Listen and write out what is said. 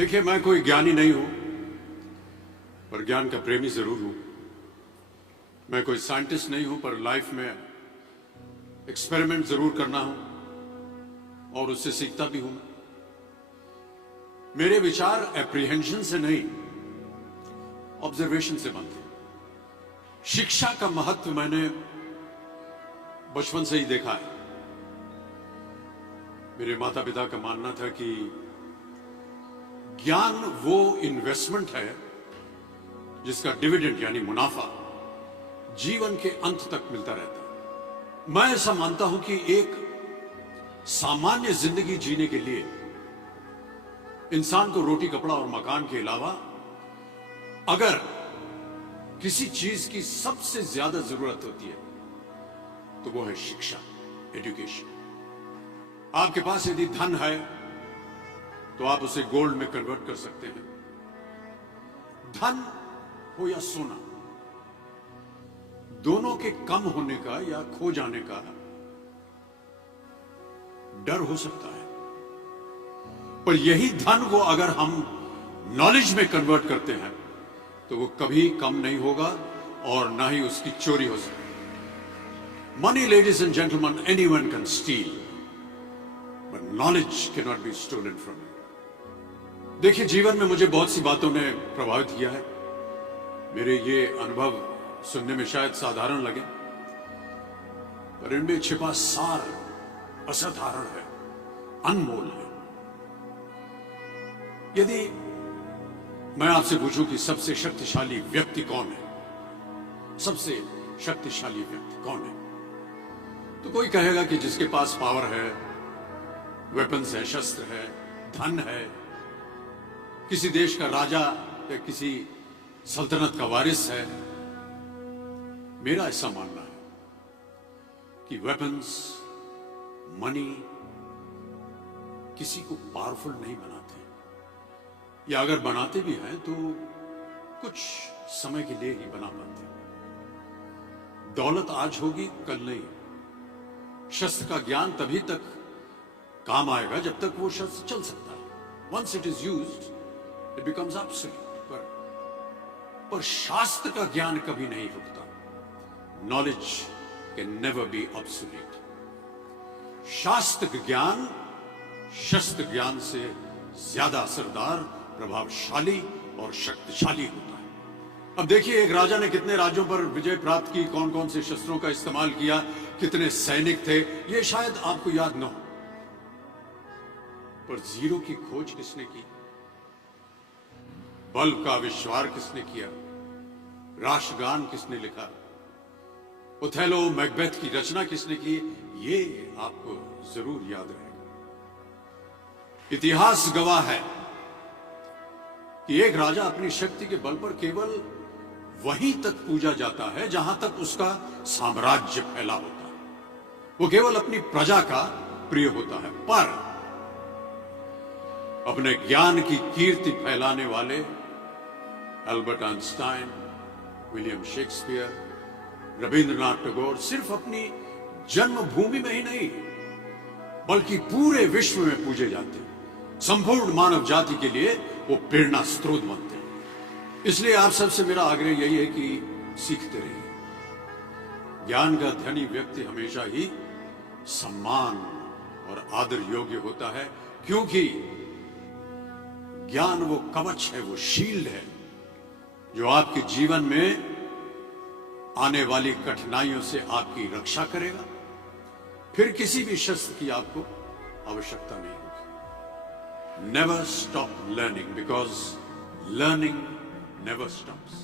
देखिए, मैं कोई ज्ञानी नहीं हूं, पर ज्ञान का प्रेमी जरूर हूं। मैं कोई साइंटिस्ट नहीं हूं, पर लाइफ में एक्सपेरिमेंट जरूर करना हूं और उससे सीखता भी हूं। मेरे विचार एप्रीहेंशन से नहीं, ऑब्जर्वेशन से बनते हैं। शिक्षा का महत्व मैंने बचपन से ही देखा है। मेरे माता पिता का मानना था कि ज्ञान वो इन्वेस्टमेंट है जिसका डिविडेंड यानी मुनाफा जीवन के अंत तक मिलता रहता है। मैं ऐसा मानता हूं कि एक सामान्य जिंदगी जीने के लिए इंसान को रोटी कपड़ा और मकान के अलावा अगर किसी चीज की सबसे ज्यादा जरूरत होती है तो वो है शिक्षा, एजुकेशन। आपके पास यदि धन है तो आप उसे गोल्ड में कन्वर्ट कर सकते हैं। धन हो या सोना, दोनों के कम होने का या खो जाने का डर हो सकता है, पर यही धन को अगर हम नॉलेज में कन्वर्ट करते हैं तो वो कभी कम नहीं होगा और ना ही उसकी चोरी हो सकती। Money, ladies and gentleman, anyone can steal, but knowledge can not be stolen from you. देखिए, जीवन में मुझे बहुत सी बातों ने प्रभावित किया है। मेरे ये अनुभव सुनने में शायद साधारण लगे, पर इनमें छिपा सार असाधारण है, अनमोल है। यदि मैं आपसे पूछूं कि सबसे शक्तिशाली व्यक्ति कौन है, सबसे शक्तिशाली व्यक्ति कौन है, तो कोई कहेगा कि जिसके पास पावर है, वेपन्स है, शस्त्र है, धन है, किसी देश का राजा या किसी सल्तनत का वारिस है। मेरा ऐसा मानना है कि वेपन्स, मनी किसी को पावरफुल नहीं बनाते, या अगर बनाते भी हैं तो कुछ समय के लिए ही बना पाते। दौलत आज होगी, कल नहीं। शस्त्र का ज्ञान तभी तक काम आएगा जब तक वो शस्त्र चल सकता है। Once it is used it becomes absolute. पर शास्त्र का ज्ञान कभी नहीं रुकता। Knowledge can never be obsolete. शास्त्र ज्ञान शस्त्र ज्ञान से ज्यादा असरदार, प्रभावशाली और शक्तिशाली होता है। अब देखिए, एक राजा ने कितने राज्यों पर विजय प्राप्त की, कौन कौन से शस्त्रों का इस्तेमाल किया, कितने सैनिक थे, ये शायद आपको याद न हो, पर जीरो की खोज किसने की, बल्ब का आविष्कार किसने किया, राष्ट्रगान किसने लिखा, ओथेलो, मैकबेथ की रचना किसने की, ये आपको जरूर याद रहेगा। इतिहास गवाह है कि एक राजा अपनी शक्ति के बल पर केवल वहीं तक पूजा जाता है जहां तक उसका साम्राज्य फैला होता है। वो केवल अपनी प्रजा का प्रिय होता है। पर अपने ज्ञान की कीर्ति फैलाने वाले Albert Einstein, William Shakespeare, Rabindranath Tagore सिर्फ अपनी जन्मभूमि में ही नहीं बल्कि पूरे विश्व में पूजे जाते हैं। संपूर्ण मानव जाति के लिए वो प्रेरणा स्रोत बनते हैं। इसलिए आप सबसे मेरा आग्रह यही है कि सीखते रहिए। ज्ञान का धनी व्यक्ति हमेशा ही सम्मान और आदर योग्य होता है, क्योंकि ज्ञान वो कवच है, वो शील्ड है जो आपके जीवन में आने वाली कठिनाइयों से आपकी रक्षा करेगा। फिर किसी भी शस्त्र की आपको आवश्यकता नहीं होगी। Never stop learning, because learning never stops.